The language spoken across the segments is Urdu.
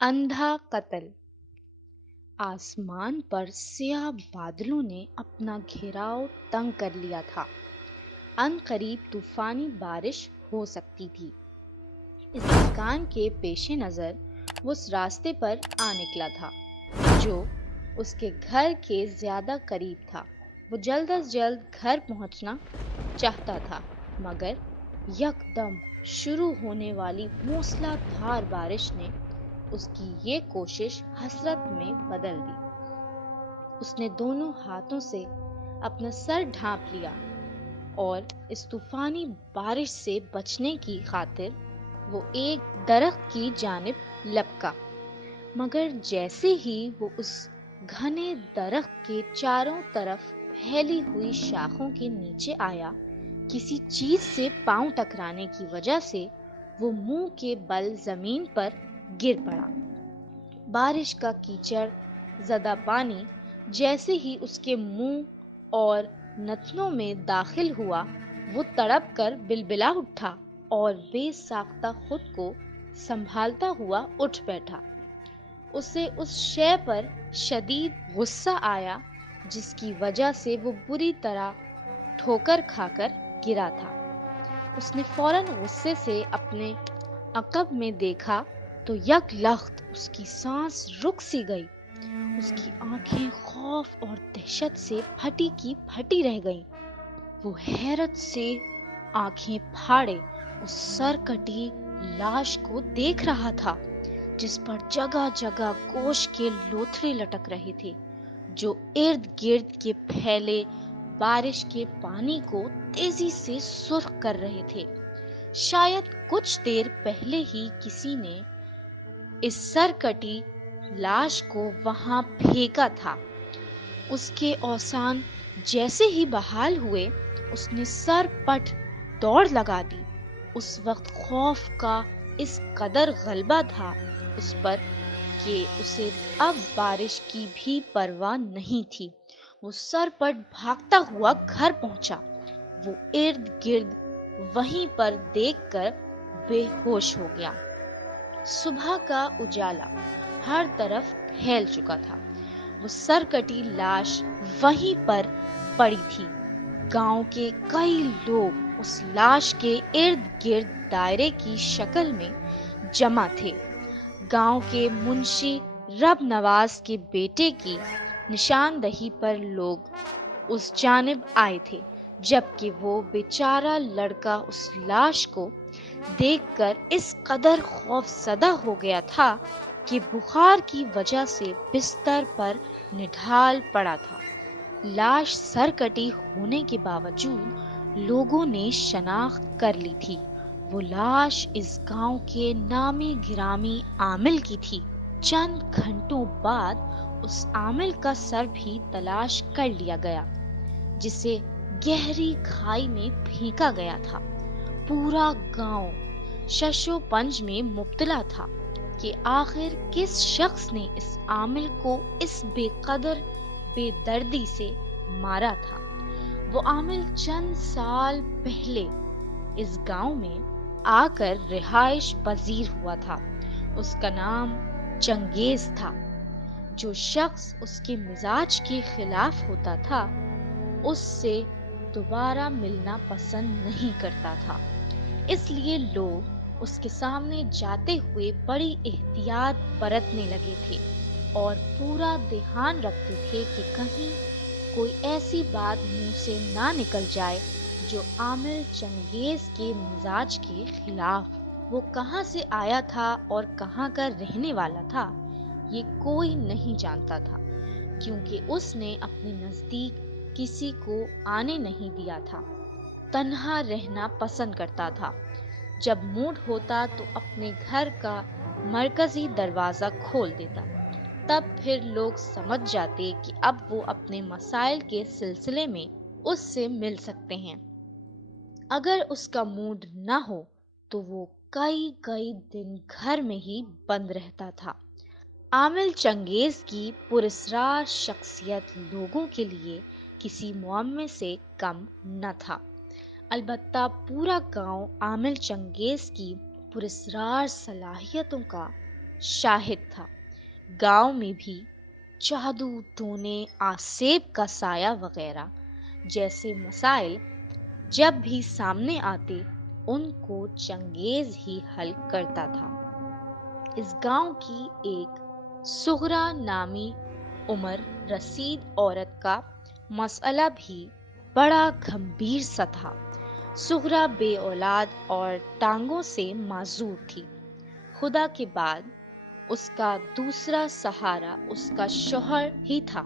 اندھا قتل۔ آسمان پر سیاہ بادلوں نے اپنا گھیراؤ تنگ کر لیا تھا۔ ان قریب طوفانی بارش ہو سکتی تھی۔ اس امکان کے پیش نظر وہ اس راستے پر آ نکلا تھا جو اس کے گھر کے زیادہ قریب تھا۔ وہ جلد از جلد گھر پہنچنا چاہتا تھا، مگر یکدم شروع ہونے والی موسلا دھار بارش نے اس کی یہ کوشش حسرت میں بدل دی۔ اس نے دونوں ہاتھوں سے اپنا سر ڈھانپ لیا اور اس طوفانی بارش سے بچنے کی خاطر وہ ایک درخت کی جانب لپکا، مگر جیسے ہی وہ اس گھنے درخت کے چاروں طرف پھیلی ہوئی شاخوں کے نیچے آیا، کسی چیز سے پاؤں ٹکرانے کی وجہ سے وہ منہ کے بل زمین پر گر پڑا۔ بارش کا کیچڑ زدہ پانی جیسے ہی اس کے منہ اور نتنوں میں داخل ہوا، وہ تڑپ کر بلبلا اٹھا اور بے ساختہ خود کو سنبھالتا ہوا اٹھ بیٹھا۔ اسے اس شے پر شدید غصہ آیا جس کی وجہ سے وہ بری طرح ٹھوکر کھا کر گرا تھا۔ اس نے فوراً غصے سے اپنے عقب میں دیکھا تو یک لخت اس کی سانس رک سی گئی۔ اس کی آنکھیں خوف اور دہشت سے پھٹی کی پھٹی رہ گئیں۔ وہ حیرت سے آنکھیں پھاڑے اس سرکٹی لاش کو دیکھ رہا تھا جس پر جگہ جگہ گوشت کے لوتھڑے لٹک رہے تھے جو ارد گرد کے پھیلے بارش کے پانی کو تیزی سے سرخ کر رہے تھے۔ شاید کچھ دیر پہلے ہی کسی نے اس سرکٹی لاش کو وہاں پھینکا تھا۔ اس کے اوسان جیسے ہی بحال ہوئے، اس نے سر پٹ دوڑ لگا دی۔ اس وقت خوف کا اس قدر غلبہ تھا اس پر کہ اسے اب بارش کی بھی پرواہ نہیں تھی۔ وہ سر پٹ بھاگتا ہوا گھر پہنچا۔ وہ ارد گرد وہیں پر دیکھ کر بے ہوش ہو گیا۔ صبح کا اجالا ہر طرف پھیل چکا تھا۔ وہ سرکٹی لاش وہیں پر پڑی تھی۔ گاؤں کے کئی لوگ اس لاش کے ارد گرد دائرے کی شکل میں جمع تھے۔ گاؤں کے منشی رب نواز کے بیٹے کی نشاندہی پر لوگ اس جانب آئے تھے، جبکہ وہ بیچارہ لڑکا اس لاش کو دیکھ کر اس قدر خوف زدہ ہو گیا تھا کہ بخار کی وجہ سے بستر پر نڈھال پڑا تھا۔ لاش سرکٹی ہونے کے باوجود لوگوں نے شناخت کر لی تھی۔ وہ لاش اس گاؤں کے نامی گرامی عامل کی تھی۔ چند گھنٹوں بعد اس عامل کا سر بھی تلاش کر لیا گیا، جسے گہری کھائی میں پھینکا گیا تھا۔ پورا گاؤں شش و پنج میں مبتلا تھا کہ آخر کس شخص نے اس عامل کو اس بے قدر بے دردی سے مارا تھا۔ وہ عامل چند سال پہلے اس گاؤں میں آ کر رہائش پذیر ہوا تھا۔ اس کا نام چنگیز تھا۔ جو شخص اس کے مزاج کے خلاف ہوتا تھا اس سے دوبارہ ملنا پسند نہیں کرتا تھا، اس لیے لوگ اس کے سامنے جاتے ہوئے بڑی احتیاط برتنے لگے تھے اور پورا دھیان رکھتے تھے کہ کہیں کوئی ایسی بات منہ سے نہ نکل جائے جو عامل چنگیز کے مزاج کے خلاف۔ وہ کہاں سے آیا تھا اور کہاں کا رہنے والا تھا یہ کوئی نہیں جانتا تھا، کیونکہ اس نے اپنے نزدیک کسی کو آنے نہیں دیا تھا۔ تنہا رہنا پسند کرتا تھا۔ جب موڈ ہوتا تو اپنے گھر کا مرکزی دروازہ کھول دیتا، تب پھر لوگ سمجھ جاتے کہ اب وہ اپنے مسائل کے سلسلے میں اس سے مل سکتے ہیں۔ اگر اس کا موڈ نہ ہو تو وہ کئی دن گھر میں ہی بند رہتا تھا۔ عامل چنگیز کی پراسرار شخصیت لوگوں کے لیے کسی معمے سے کم نہ تھا۔ البتہ پورا گاؤں عامل چنگیز کی پراسرار صلاحیتوں کا شاہد تھا۔ گاؤں میں بھی جادو، ٹونے، آسیب کا سایہ وغیرہ جیسے مسائل جب بھی سامنے آتے ان کو چنگیز ہی حل کرتا تھا۔ اس گاؤں کی ایک سغرا نامی عمر رسید عورت کا مسئلہ بھی بڑا گھمبیر سا تھا۔ سغرا بے اولاد اور ٹانگوں سے معذور تھی۔ خدا کے بعد اس کا دوسرا سہارا اس کا شوہر ہی تھا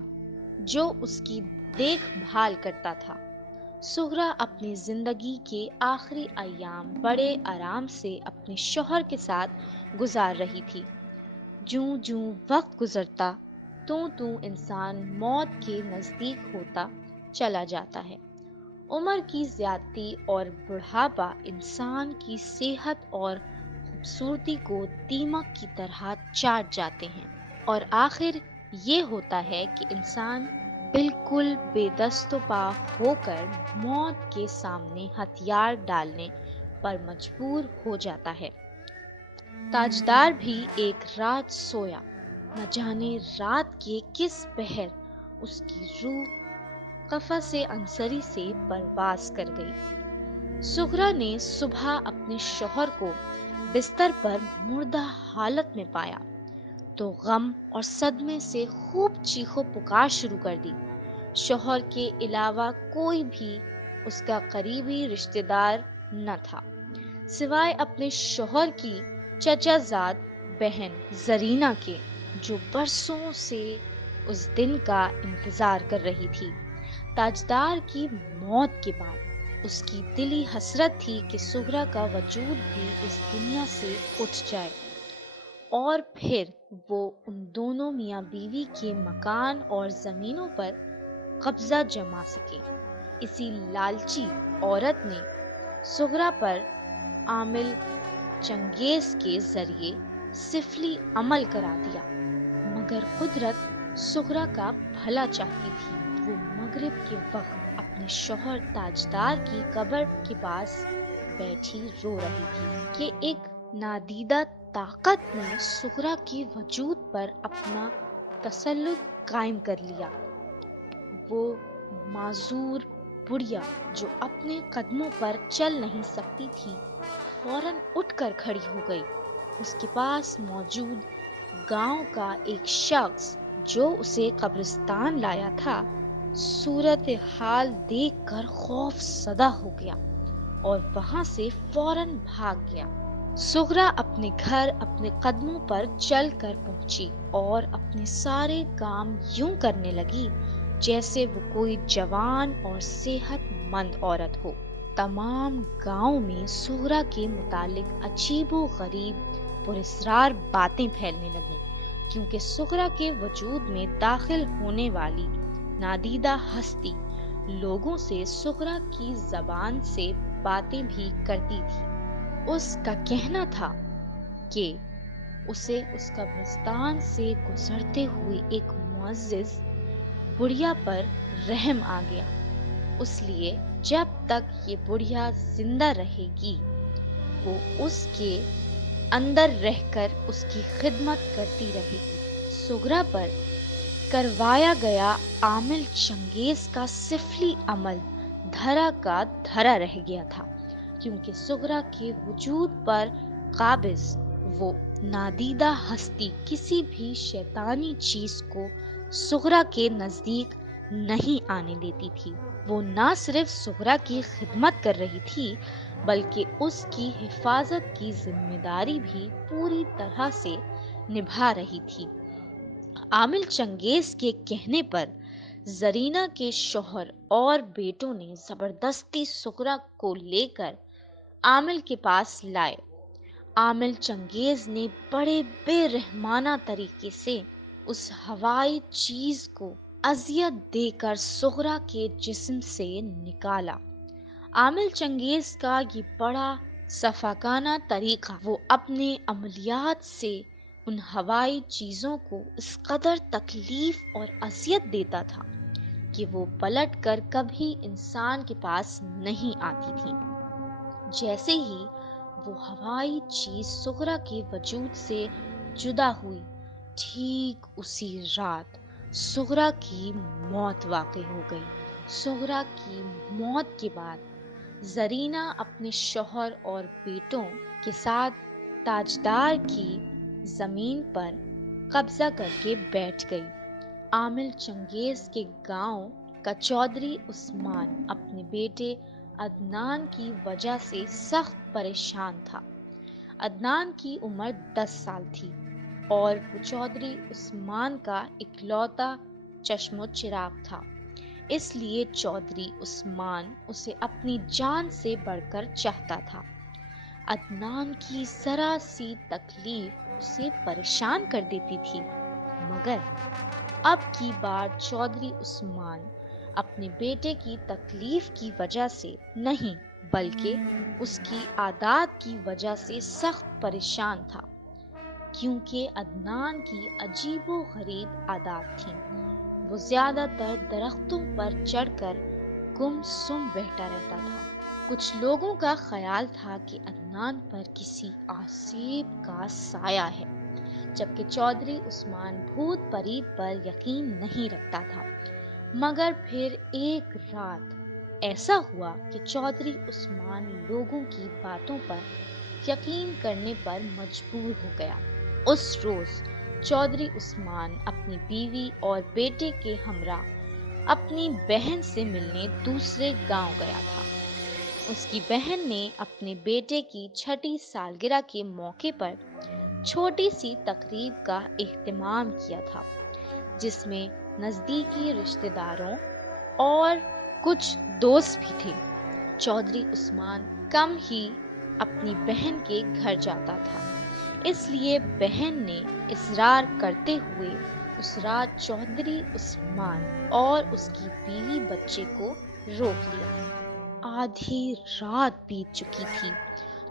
جو اس کی دیکھ بھال کرتا تھا۔ سغرا اپنی زندگی کے آخری ایام بڑے آرام سے اپنے شوہر کے ساتھ گزار رہی تھی۔ جوں جوں وقت گزرتا توں انسان موت کے نزدیک ہوتا چلا جاتا ہے۔ عمر کی زیادتی اور بڑھاپا انسان کی صحت اور خوبصورتی کو دیمک کی طرح چاٹ جاتے ہیں، اور آخر یہ ہوتا ہے کہ انسان بالکل بے دست و پا ہو کر موت کے سامنے ہتھیار ڈالنے پر مجبور ہو جاتا ہے۔ تاجدار بھی ایک رات سویا، نہ جانے رات کے کس پہر اس کی روح قفس عنصری سے پرواز کر گئی۔ سغرا نے صبح اپنے شوہر کو بستر پر مردہ حالت میں پایا تو غم اور صدمے سے خوب چیخو پکار شروع کر دی۔ شوہر کے علاوہ کوئی بھی اس کا قریبی رشتہ دار نہ تھا سوائے اپنے شوہر کی چچا زاد بہن زرینہ کے، جو برسوں سے اس دن کا انتظار کر رہی تھی۔ تاجدار کی موت کے بعد اس کی دلی حسرت تھی کہ سغرا کا وجود بھی اس دنیا سے اٹھ جائے اور پھر وہ ان دونوں میاں بیوی کے مکان اور زمینوں پر قبضہ جما سکے۔ اسی لالچی عورت نے سغرا پر عامل چنگیز کے ذریعے سفلی عمل کرا دیا، مگر قدرت سغرا کا بھلا چاہتی تھی۔ وہ مغرب کے وقت اپنے شوہر تاجدار کی قبر کے پاس بیٹھی رو رہی تھی کہ ایک نادیدہ طاقت نے سغرا کے وجود پر اپنا تسلط قائم کر لیا۔ وہ معذور بڑھیا جو اپنے قدموں پر چل نہیں سکتی تھی فوراً اٹھ کر کھڑی ہو گئی۔ اس کے پاس موجود گاؤں کا ایک شخص جو اسے قبرستان لایا تھا صورتحال دیکھ کر خوف زدہ ہو گیا اور وہاں سے فوراً بھاگ گیا۔ سغرا اپنے گھر اپنے قدموں پر چل کر پہنچی اور اپنے سارے کام یوں کرنے لگی جیسے وہ کوئی جوان اور صحت مند عورت ہو۔ تمام گاؤں میں سغرا کے متعلق عجیب و غریب پراسرار باتیں پھیلنے لگیں، کیونکہ سغرا کے وجود میں داخل ہونے والی نادیدہ ہستی لوگوں سے سغرا کی زبان سے باتیں بھی کرتی تھی۔ اس کا کہنا تھا کہ اسے اس قبرستان سے گزرتے ہوئے ایک معزز بڑھیا پر رحم آ گیا، اس لیے جب تک یہ بڑھیا زندہ رہے گی وہ اس کے اندر رہ کر اس کی خدمت کرتی رہے گی۔ سغرا پر کروایا گیا عامل چنگیز کا سفلی عمل دھرا کا دھرا رہ گیا تھا، کیونکہ سغرا کے وجود پر قابض وہ نادیدہ ہستی کسی بھی شیطانی چیز کو سغرا کے نزدیک نہیں آنے دیتی تھی۔ وہ نہ صرف سغرا کی خدمت کر رہی تھی بلکہ اس کی حفاظت کی ذمہ داری بھی پوری طرح سے نبھا رہی تھی۔ عامل چنگیز کے کہنے پر زرینہ کے شوہر اور بیٹوں نے زبردستی سغرا کو لے کر عامل کے پاس لائے۔ عامل چنگیز نے بڑے بے رحمانہ طریقے سے اس ہوائی چیز کو اذیت دے کر سغرا کے جسم سے نکالا۔ عامل چنگیز کا یہ بڑا سفاکانہ طریقہ، وہ اپنے عملیات سے ان ہوائی چیزوں کو اس قدر تکلیف اور اذیت دیتا تھا کہ وہ پلٹ کر کبھی انسان کے پاس نہیں آتی تھی۔ جیسے ہی وہ ہوائی چیز سغرا کے وجود سے جدا ہوئی، ٹھیک اسی رات سغرا کی موت واقع ہو گئی۔ سغرا کی موت کے بعد زرینہ اپنے شوہر اور بیٹوں کے ساتھ تاجدار کی زمین پر قبضہ کر کے بیٹھ گئی۔ عامل چنگیز کے گاؤں کا چودھری عثمان اپنے بیٹے عدنان کی وجہ سے سخت پریشان تھا۔ عدنان کی عمر 10 سال تھی اور وہ چودھری عثمان کا اکلوتا چشم و چراغ تھا، اس لیے چودھری عثمان اسے اپنی جان سے بڑھ کر چاہتا تھا۔ عدنان کی ذرا سی تکلیف اسے پریشان کر دیتی تھی، مگر اب کی بار چودھری عثمان اپنے بیٹے کی تکلیف کی وجہ سے نہیں بلکہ اس کی عادات کی وجہ سے سخت پریشان تھا، کیونکہ عدنان کی عجیب و غریب عادات تھیں۔ وہ زیادہ تر درختوں پر چڑھ کر گم سم بیٹھا رہتا تھا۔ کچھ لوگوں کا خیال تھا کہ عدنان پر کسی عصیب کا سایہ ہے، جبکہ چودھری عثمان بھوت پریت پر یقین نہیں رکھتا تھا۔ مگر پھر ایک رات ایسا ہوا کہ چودھری عثمان لوگوں کی باتوں پر یقین کرنے پر مجبور ہو گیا۔ اس روز چودھری عثمان اپنی بیوی اور بیٹے کے ہمراہ اپنی بہن سے ملنے دوسرے گاؤں گیا تھا۔ اس کی بہن نے اپنے بیٹے کی 6 سالگرہ کے موقع پر چھوٹی سی تقریب کا اہتمام کیا تھا، جس میں نزدیکی رشتہ داروں اور کچھ دوست بھی تھے۔ چودھری عثمان کم ہی اپنی بہن کے گھر جاتا تھا، اس لیے بہن نے اصرار کرتے ہوئے اس رات چودھری عثمان اور اس کی بیوی بچے کو روک لیا۔ آدھی رات بیت چکی تھی۔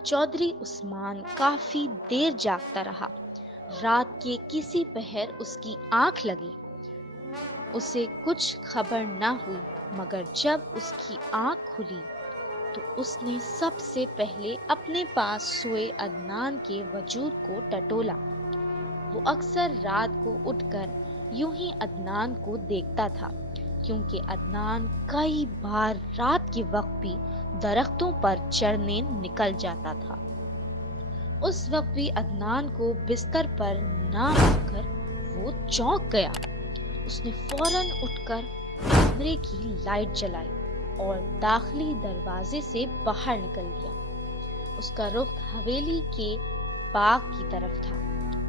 چودھری عثمان کافی دیر جاگتا رہا۔ رات کے کسی پہر اس کی آنکھ لگی۔ اسے کچھ خبر نہ ہوئی، مگر جب اس کی آنکھ کھلی تو اس نے سب سے پہلے اپنے پاس سوئے عدنان کے وجود کو ٹٹولا۔ وہ اکثر رات کو اٹھ کر یوں ہی عدنان کو دیکھتا تھا، کیونکہ عدنان کئی بار رات کے وقت بھی درختوں پر چڑھنے نکل جاتا تھا۔ اس وقت بھی عدنان کو بستر پر نہ رکھ کر وہ چونک گیا۔ اس نے فوراً اٹھ کر کمرے کی لائٹ جلائی اور داخلی دروازے سے باہر نکل گیا۔ اس کا رخ حویلی کے باغ کی طرف تھا۔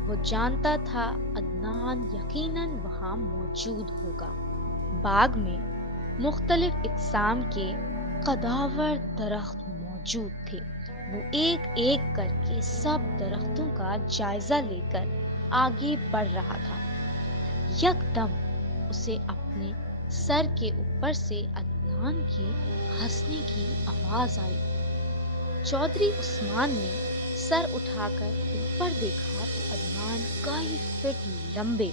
وہ جانتا تھا عدنان یقیناً وہاں موجود ہوگا۔ باغ میں مختلف اقسام کے قداور درخت موجود تھے۔ وہ ایک ایک کر کے سب درختوں کا جائزہ لے کر آگے بڑھ رہا تھا۔ یکدم اسے اپنے سر کے اوپر سے عدنان کی ہنسنے کی آواز آئی۔ چودھری عثمان نے سر اٹھا کر اوپر دیکھا تو عدنان کئی فٹ لمبے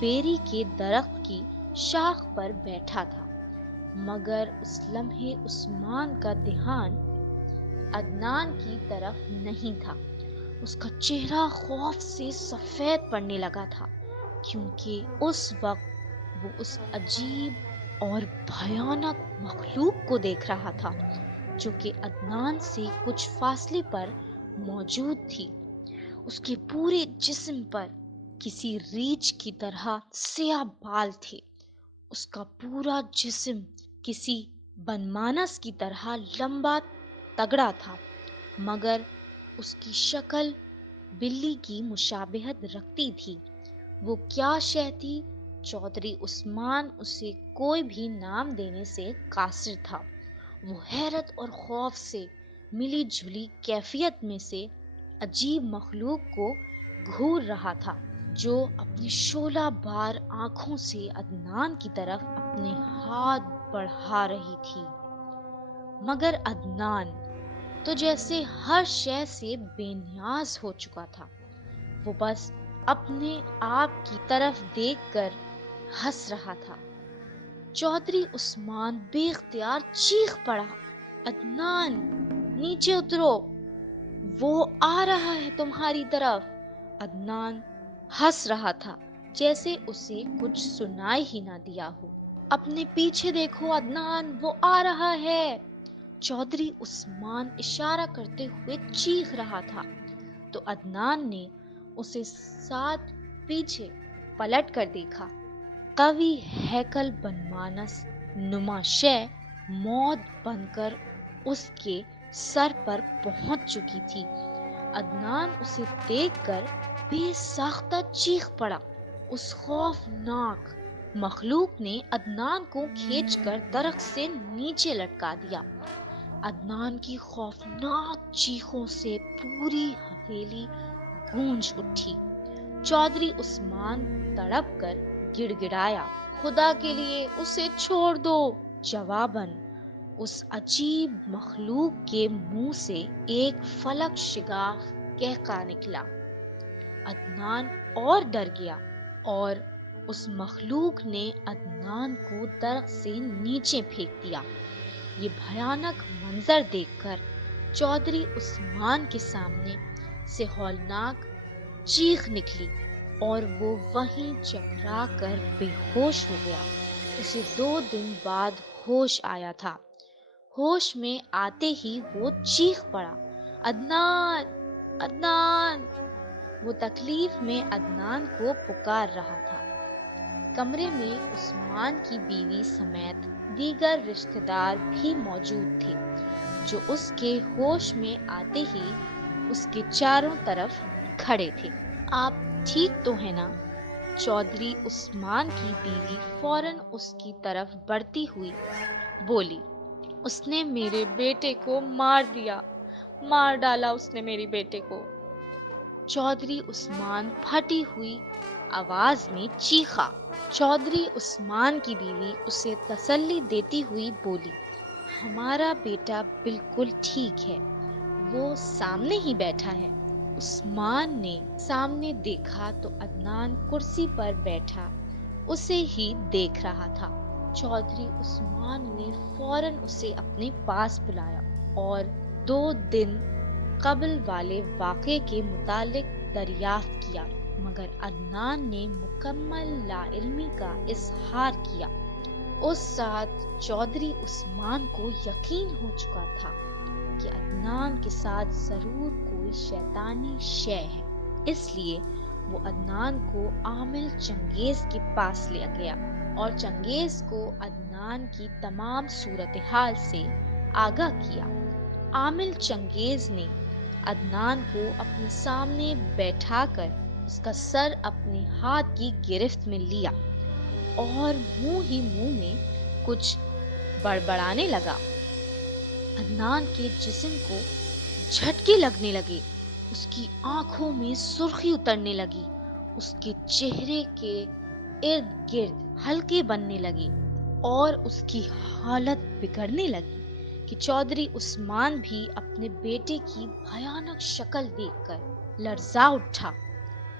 بیری کے درخت کی شاخ پر بیٹھا تھا، مگر اس لمحے عثمان کا دھیان عدنان کی طرف نہیں تھا۔ اس کا چہرہ خوف سے سفید پڑنے لگا تھا، کیونکہ اس وقت وہ اس عجیب اور بھیانک مخلوق کو دیکھ رہا تھا جو کہ عدنان سے کچھ فاصلے پر موجود تھی۔ اس کے پورے جسم پر کسی ریچھ کی طرح سیاہ بال تھے۔ اس کا پورا جسم کسی بنمانس کی طرح لمبا تگڑا تھا، مگر اس کی شکل بلی کی مشابہت رکھتی تھی۔ وہ کیا شے تھی؟ چودھری عثمان اسے کوئی بھی نام دینے سے قاصر تھا۔ وہ حیرت اور خوف سے ملی جھلی کیفیت میں سے عجیب مخلوق کو گھور رہا تھا، جو اپنی شعلہ بار آنکھوں سے عدنان کی طرف اپنے ہاتھ بڑھا رہی تھی۔ مگر عدنان تو جیسے ہر شے سے بے نیاز ہو چکا تھا۔ وہ بس اپنے آپ کی طرف دیکھ کر ہنس رہا تھا۔ چودھری عثمان بے اختیار چیخ پڑا، عدنان نیچے اترو، وہ آ رہا ہے تمہاری طرف۔ عدنان ہنس رہا تھا جیسے اسے کچھ سنائی ہی نہ دیا ہو۔ اپنے پیچھے دیکھو عدنان، وہ آ رہا ہے، چودھری عثمان اشارہ کرتے ہوئے چیخ رہا تھا۔ تو عدنان نے اسے ساتھ پیچھے پلٹ کر دیکھا۔ قوی ہیکل بنمانس نما شے موت بن کر اس کے سر پر پہنچ چکی تھی۔ عدنان اسے دیکھ کر بے ساختہ چیخ پڑا۔ اس خوفناک مخلوق نے عدنان کو کھینچ کر درخت سے نیچے لٹکا دیا۔ عدنان کی خوفناک چیخوں سے پوری حویلی گونج اٹھی۔ چودھری عثمان تڑپ کر گڑ گڑایا، خدا کے لیے اسے چھوڑ دو۔ جواباً اس عجیب مخلوق کے منہ سے ایک فلک شگاف قہقہ نکلا۔ عدنان اور ڈر گیا اور اس مخلوق نے عدنان کو درخت سے نیچے پھینک دیا۔ یہ بھیانک منظر دیکھ کر چودھری عثمان کے سامنے سے ہولناک چیخ نکلی اور وہ وہیں چکرا کر بے ہوش ہو گیا۔ اسے 2 دن بعد ہوش آیا تھا۔ ہوش میں آتے ہی وہ چیخ پڑا، عدنان، عدنان! وہ تکلیف میں عدنان کو پکار رہا تھا۔ کمرے میں عثمان کی بیوی سمیت دیگر رشتہ دار بھی موجود تھے، جو اس کے ہوش میں آتے ہی اس کے چاروں طرف کھڑے تھے۔ آپ ٹھیک تو ہیں نا؟ چودھری عثمان کی بیوی فوراً اس کی طرف بڑھتی ہوئی بولی، اس نے میرے بیٹے کو مار دیا، مار ڈالا اس نے میرے بیٹے کو۔ چودھری عثمان پھٹی ہوئی آواز میں چیخا۔ چودھری عثمان کی بیوی اسے تسلی دیتی ہوئی بولی، ہمارا بیٹا بالکل ٹھیک ہے، وہ سامنے ہی بیٹھا ہے۔ عثمان نے سامنے دیکھا تو عدنان کرسی پر بیٹھا اسے ہی دیکھ رہا تھا۔ چودھری عثمان نے فوراً اسے اپنے پاس بلایا اور 2 دن قبل والے واقعے کے متعلق دریافت کیا، مگر عدنان نے مکمل لا علمی کا اظہار کیا۔ اس ساتھ چودھری عثمان کو یقین ہو چکا تھا کہ عدنان کے ساتھ ضرور کوئی شیطانی شے ہے، اس لیے وہ عدنان کو عامل چنگیز کے پاس لے گیا اور چنگیز کو عدنان کی تمام صورتحال سے آگاہ کیا۔ عامل چنگیز نے عدنان کو اپنے سامنے بیٹھا کر اس کا سر اپنے ہاتھ کی گرفت میں لیا اور منہ ہی منہ میں کچھ بڑبڑانے لگا۔ عدنان کے جسم کو جھٹکے لگنے لگے، اس کی آنکھوں میں سرخی اترنے لگی، اس کے چہرے کے ارد گرد حلقے بننے لگے اور اس کی حالت بگڑنے لگی کہ چودھری عثمان بھی اپنے بیٹے کی بھیانک شکل دیکھ کر لرزا اٹھا۔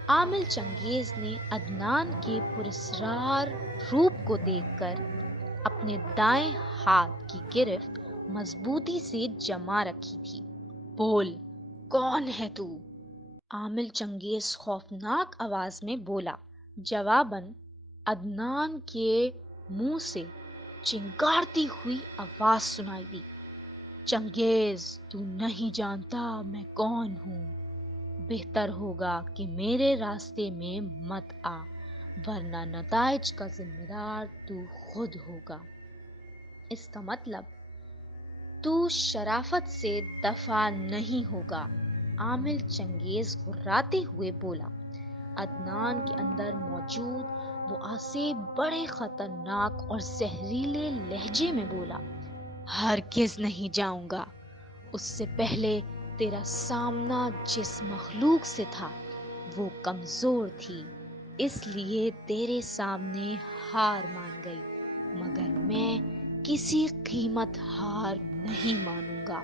عامل چنگیز نے عدنان کے پراسرار روپ کو دیکھ کر اپنے دائیں ہاتھ کی گرفت مضبوطی سے جما رکھی تھی۔ بول، کون ہے تو؟ عامل چنگیز خوفناک آواز میں بولا۔ جواباً عدنان کے منہ سے چنگھاڑتی ہوئی آواز سنائی دی، چنگیز، تو نہیں جانتا میں کون ہوں، بہتر ہوگا کہ میرے راستے میں مت آ، ورنہ نتائج کا ذمہ دار تو خود ہوگا۔ اس کا مطلب تو شرافت سے دفع نہیں ہوگا، عامل چنگیز غراتے ہوئے بولا۔ عدنان کے اندر موجود وہ آسیب بڑے خطرناک اور زہریلے لہجے میں بولا، ہرگز نہیں جاؤں گا، اس سے پہلے تیرا سامنا جس مخلوق سے تھا وہ کمزور تھی، اس لیے تیرے سامنے ہار مان گئی، مگر میں کسی قیمت ہار نہیں مانوں گا۔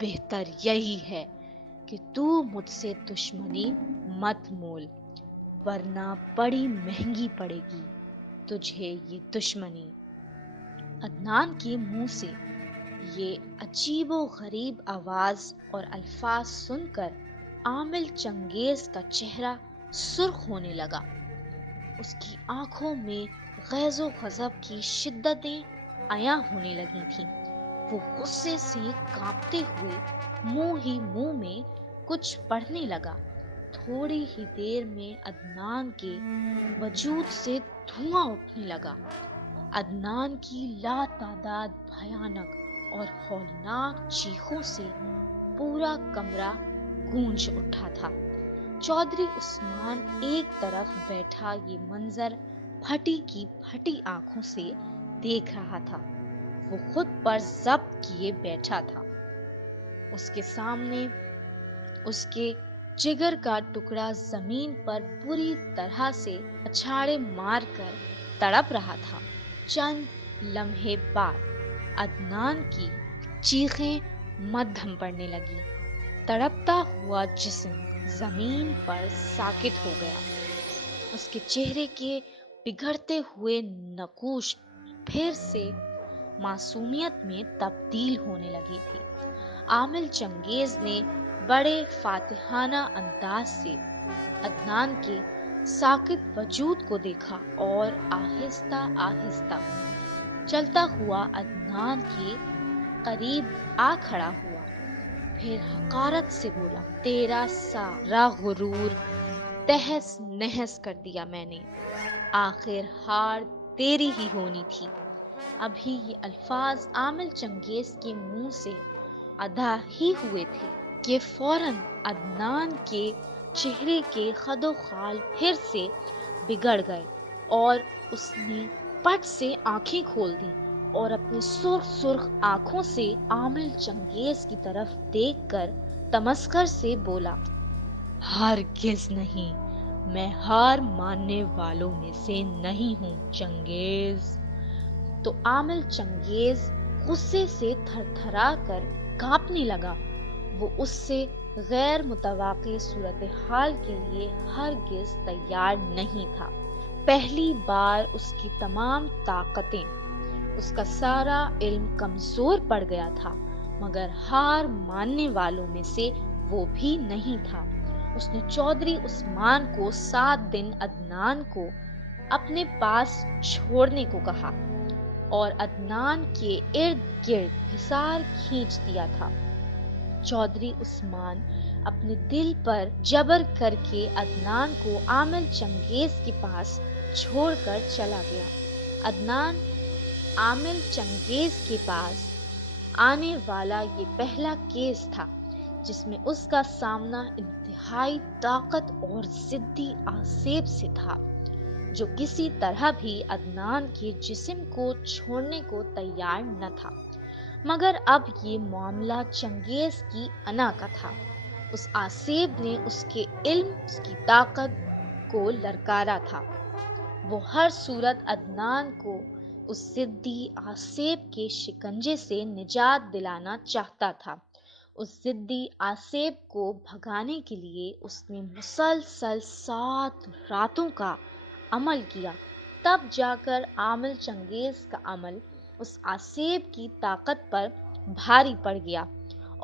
بہتر یہی ہے کہ تو مجھ سے دشمنی مت مول، ورنہ بڑی مہنگی پڑے گی تجھے یہ دشمنی۔ عدنان کے منہ سے یہ عجیب و غریب آواز اور الفاظ سن کر عامل چنگیز کا چہرہ سرخ ہونے لگا۔ اس کی آنکھوں میں غیظ و غضب کی شدتیں عیاں ہونے لگی تھیں۔ وہ غصے سے کانپتے ہوئے منہ ہی منہ میں کچھ پڑھنے لگا۔ تھوڑی ہی دیر میں عدنان کے وجود سے دھواں اٹھنے لگا۔ عدنان کی لاتعداد بھیانک اور ہولناک چیخوں سے پورا کمرہ گونج اٹھا تھا۔ چودھری عثمان ایک طرف بیٹھا یہ منظر پھٹی کی پھٹی آنکھوں سے دیکھ رہا تھا۔ وہ خود پر ضبط کیے بیٹھا تھا۔ اس کے سامنے اس کے جگر کا ٹکڑا زمین پر بری طرح سے اچھاڑے مار کر تڑپ رہا تھا۔ چند لمحے بعد عدنان کی چیخیں مدھم پڑنے لگی۔ تڑپتا ہوا جسم زمین پر ساکت ہو گیا۔ اس کے چہرے کے بگڑتے ہوئے نقوش پھر سے معصومیت میں تبدیل ہونے لگی تھی۔ عامل چنگیز نے بڑے فاتحانہ انداز سے عدنان کے ساکت وجود کو دیکھا اور آہستہ آہستہ چلتا ہوا عدنان کے قریب آ کھڑا ہوا۔ پھر حقارت سے بولا، تیرا سارا غرور تہس نہس کر دیا میں نے۔ آخر ہار تیری ہی ہونی تھی۔ ابھی یہ الفاظ عامل چنگیز کے منہ سے ادا ہی ہوئے تھے کہ فوراً عدنان کے چہرے کے خد و خال پھر سے بگڑ گئے اور اس نے پٹ سے آنکھیں کھول دیں اور اپنے سرخ سرخ آنکھوں سے عامل چنگیز کی طرف دیکھ کر تمسخر سے بولا، ہرگز نہیں، میں ہار ماننے والوں میں سے نہیں ہوں چنگیز۔ تو عامل چنگیز غصے سے تھر تھرا کر کانپنے لگا۔ وہ اس سے غیر متوقع صورتحال کے لیے ہرگز تیار نہیں تھا۔ پہلی بار اس کی تمام طاقتیں، اس کا سارا علم کمزور پڑ گیا تھا، مگر ہار ماننے والوں میں سے وہ بھی نہیں تھا۔ اس نے چودھری عثمان کو 7 دن عدنان کو اپنے پاس چھوڑنے کو کہا اور عدنان کے ارد گرد حصار کھینچ دیا تھا۔ چودھری عثمان اپنے دل پر جبر کر کے عدنان کو عامل چنگیز کے پاس چھوڑ کر چلا گیا۔ عدنان عامل چنگیز کے پاس آنے والا یہ پہلا کیس تھا جس میں اس کا سامنا انتہائی طاقت اور ضدی آصیب سے تھا، جو کسی طرح بھی عدنان کے جسم کو چھوڑنے کو تیار نہ تھا۔ مگر اب یہ معاملہ چنگیز کی انا کا تھا۔ اس آصیب نے اس کے علم، اس کی طاقت کو للکارا تھا۔ وہ ہر صورت عدنان کو اس ضدی آصیب کے شکنجے سے نجات دلانا چاہتا تھا۔ اس ضدی آصیب کو بھگانے کے لیے اس نے مسلسل 7 راتوں کا عمل کیا۔ تب جا کر عامل چنگیز کا عمل اس آصیب کی طاقت پر بھاری پڑ گیا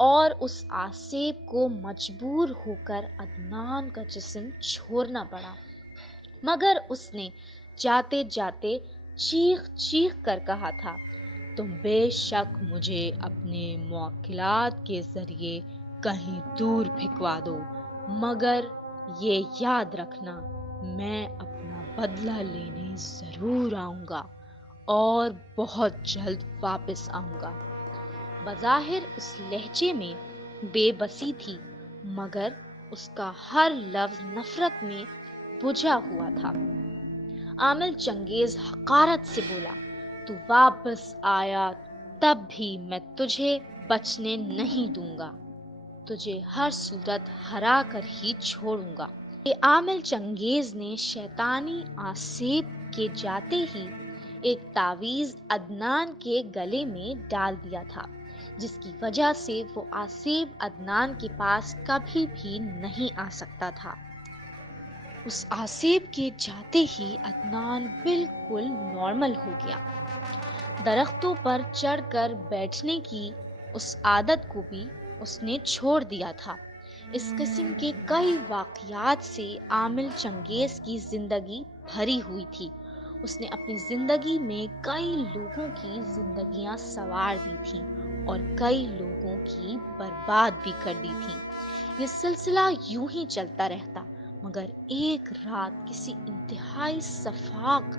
اور اس آصیب کو مجبور ہو کر عدنان کا جسم چھوڑنا پڑا۔ مگر اس نے جاتے جاتے چیخ چیخ کر کہا تھا، تم بے شک مجھے اپنے موکلات کے ذریعے کہیں دور بھگوا دو، مگر یہ یاد رکھنا میں اپنا بدلہ لینے ضرور آؤں گا اور بہت جلد واپس آؤں گا۔ بظاہر اس لہجے میں بے بسی تھی، مگر اس کا ہر لفظ نفرت میں بجھا ہوا تھا۔ عامل چنگیز حقارت سے بولا، تو واپس آیا تب بھی میں تجھے بچنے نہیں دوں گا، تجھے ہر صورت ہرا کر ہی چھوڑوں گا۔ یہ عامل چنگیز نے شیطانی آصیب کے جاتے ہی ایک تعویذ عدنان کے گلے میں ڈال دیا تھا، جس کی وجہ سے وہ آصیب عدنان کے پاس کبھی بھی نہیں آ سکتا تھا۔ اس آصیب کے جاتے ہی عدنان بالکل نارمل ہو گیا۔ درختوں پر چڑھ کر بیٹھنے کی اس عادت کو بھی اس نے چھوڑ دیا تھا۔ اس قسم کے کئی واقعات سے عامل چنگیز کی زندگی بھری ہوئی تھی۔ اس نے اپنی زندگی میں کئی لوگوں کی زندگیاں سنوار دی تھیں اور کئی لوگوں کی برباد بھی کر دی تھیں۔ یہ سلسلہ یوں ہی چلتا رہتا، مگر ایک رات کسی انتہائی سفاک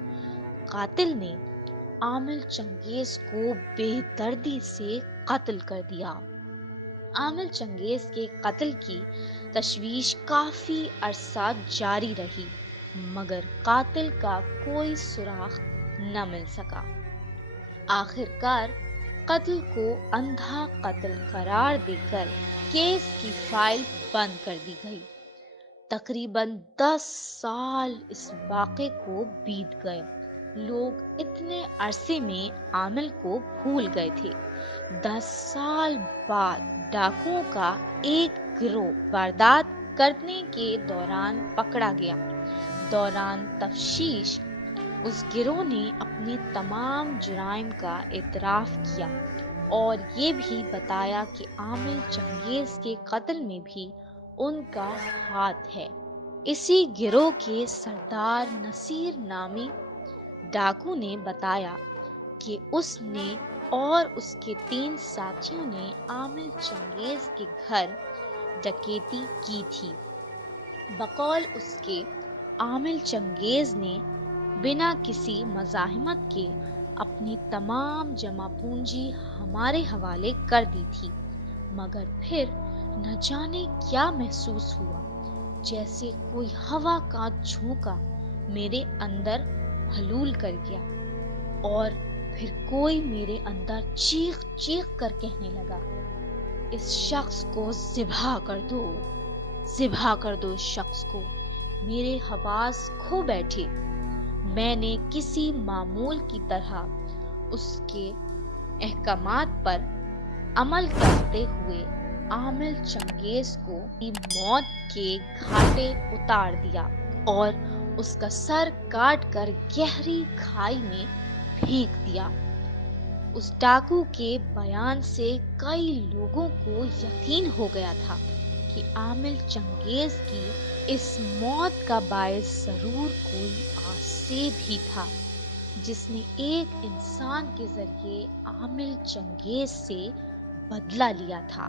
قاتل نے عامل چنگیز کو بے دردی سے قتل کر دیا۔ عامل چنگیز کے قتل کی تشویش کافی عرصہ جاری رہی، مگر قاتل کا کوئی سراغ نہ مل سکا۔ آخر کار قتل کو اندھا قتل قرار دے کر کیس کی فائل بند کر دی گئی۔ تقریباً 10 سال اس واقعے کو بیت گئے۔ لوگ اتنے عرصے میں عامل کو بھول گئے تھے۔ 10 سال بعد ڈاکوؤں کا ایک گروہ واردات کرنے کے دوران پکڑا گیا۔ دوران تفتیش اس گروہ نے اپنے تمام جرائم کا اعتراف کیا اور یہ بھی بتایا کہ عامل چنگیز کے قتل میں بھی ان کا ہاتھ ہے۔ اسی گروہ کے سردار نصیر نامی ڈاکو نے بتایا کہ اس نے اور اس کے 3 ساتھیوں نے عامل چنگیز کے گھر ڈکیتی کی تھی۔ بقول اس کے، عامل چنگیز نے بنا کسی مزاحمت کے اپنی تمام جمع پونجی ہمارے حوالے کر دی تھی، مگر پھر نہ جانے کیا محسوس ہوا، جیسے کوئی ہوا کا جھونکا میرے اندر حلول کر گیا، اور پھر کوئی میرے اندر چیخ چیخ کر کہنے لگا، اس شخص کو ذبح کر دو، ذبح کر دو اس شخص کو۔ میرے حواس کھو بیٹھے۔ میں نے کسی معمول کی طرح اس کے احکامات پر عمل کرتے ہوئے عامل چنگیز کو موت کے گھاٹے اتار دیا اور اس کا سر کاٹ کر گہری کھائی میں پھینک دیا۔ اس ڈاکو کے بیان سے کئی لوگوں کو یقین ہو گیا تھا کہ عامل چنگیز کی اس موت کا باعث ضرور کوئی عاصی بھی تھا، جس نے ایک انسان کے ذریعے عامل چنگیز سے بدلہ لیا تھا۔